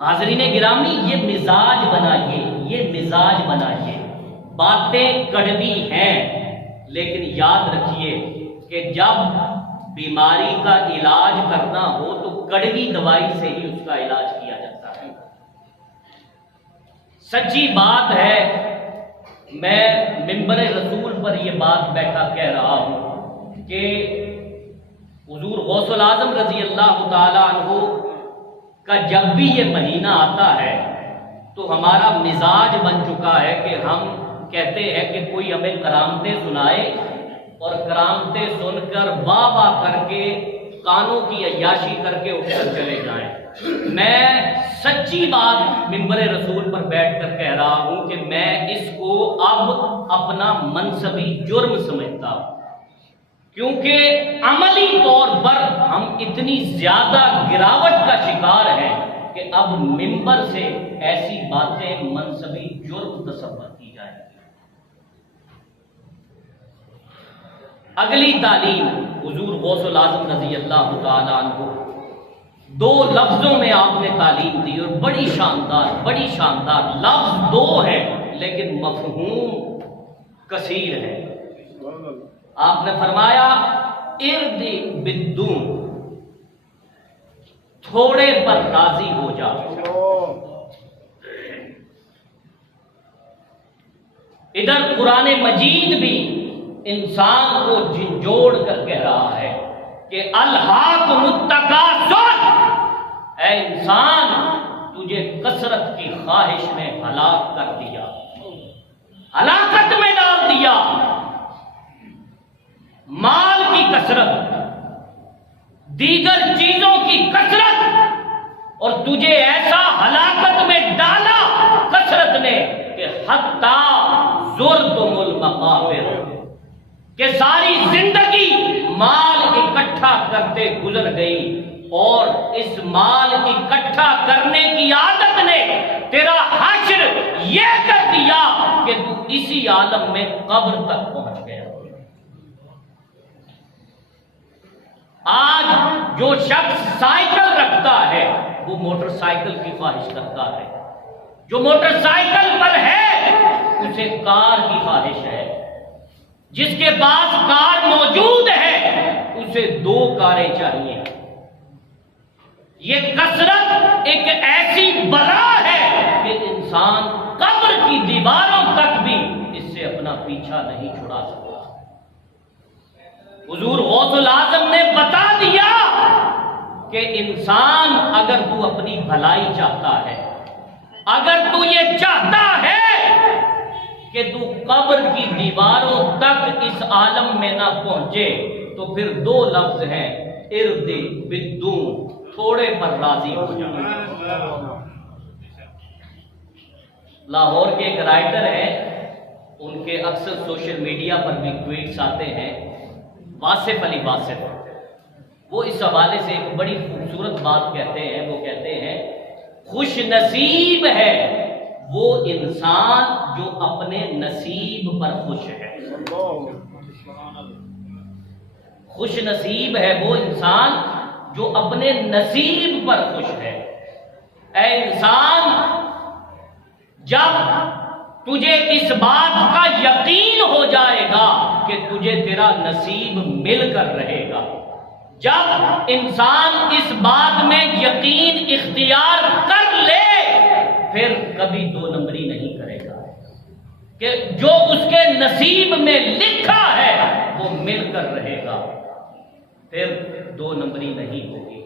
حاضرین گرامی، یہ مزاج بنائیے، یہ مزاج بنائیے۔ باتیں کڑوی ہیں، لیکن یاد رکھیے کہ جب بیماری کا علاج کرنا ہو تو کڑوی دوائی سے ہی اس کا علاج کیا جاتا ہے۔ سچی بات ہے، میں منبر رسول پر یہ بات بیٹھا کہہ رہا ہوں کہ حضور غوث الاعظم رضی اللہ تعالی عنہ کا جب بھی یہ مہینہ آتا ہے تو ہمارا مزاج بن چکا ہے کہ ہم کہتے ہیں کہ کوئی ہمیں کرامتیں سنائے اور کرامتیں سن کر واہ واہ کر کے کانوں کی عیاشی کر کے اٹھ کر چلے جائیں۔ میں سچی بات منبر رسول پر بیٹھ کر کہہ رہا ہوں کہ میں اس کو اب اپنا منصبی جرم سمجھتا ہوں، کیونکہ عملی طور پر ہم اتنی زیادہ گراوٹ کا شکار ہیں کہ اب منبر سے ایسی باتیں منصبی جرم تصور کی جائیں۔ اگلی تعلیم حضور غوث الاعظم رضی اللہ تعالی عنہ، دو لفظوں میں آپ نے تعلیم دی اور بڑی شاندار لفظ دو ہے لیکن مفہوم کثیر ہے۔ آپ نے فرمایا ارد بدون، تھوڑے پر راضی ہو جا۔ ادھر قرآن مجید بھی انسان کو جھنجھوڑ کر کہہ رہا ہے کہ الہاکم التکاثر، اے انسان تجھے کثرت کی خواہش نے ہلاک کر دیا، ہلاکت میں ڈال دیا۔ مال کی کثرت، دیگر چیزوں کی کثرت، اور تجھے ایسا ہلاکت میں ڈالا کثرت نے کہ حتی زرتم المقابر، کہ ساری زندگی مال اکٹھا کرتے گزر گئی، اور اس مال اکٹھا کرنے کی عادت نے تیرا حشر یہ کر دیا کہ تو اسی عالم میں قبر تک پہنچ گیا۔ آج جو شخص سائیکل رکھتا ہے وہ موٹر سائیکل کی خواہش کرتا ہے، جو موٹر سائیکل پر ہے اسے کار کی خواہش ہے، جس کے پاس کار موجود ہے اسے دو کاریں چاہیے۔ یہ کثرت ایک ایسی بلا ہے کہ انسان قبر کی دیواروں تک بھی اس سے اپنا پیچھا نہیں چھڑا سکتا۔ حضور غوث الاعظم نے بتا دیا کہ انسان اگر تو اپنی بھلائی چاہتا ہے، اگر تو یہ چاہتا ہے کہ تو قبر کی دیواروں تک اس عالم میں نہ پہنچے، تو پھر دو لفظ ہیں ارد بدون، تھوڑے پر راضی ہو جا۔ لاہور کے ایک رائٹر ہیں، ان کے اکثر سوشل میڈیا پر بھی ٹویٹس آتے ہیں، واصف علی واصف، وہ اس حوالے سے ایک بڑی خوبصورت بات کہتے ہیں۔ وہ کہتے ہیں خوش نصیب ہے وہ انسان جو اپنے نصیب پر خوش ہے، خوش نصیب ہے وہ انسان جو اپنے نصیب پر خوش ہے۔ اے انسان، جب تجھے اس بات کا یقین ہو جائے گا کہ تجھے تیرا نصیب مل کر رہے گا، جب انسان اس بات میں یقین اختیار کر لے، پھر کبھی دو نمبری نہیں کرے گا کہ جو اس کے نصیب میں لکھا ہے وہ مل کر رہے گا، پھر دو نمبری نہیں ہوگی۔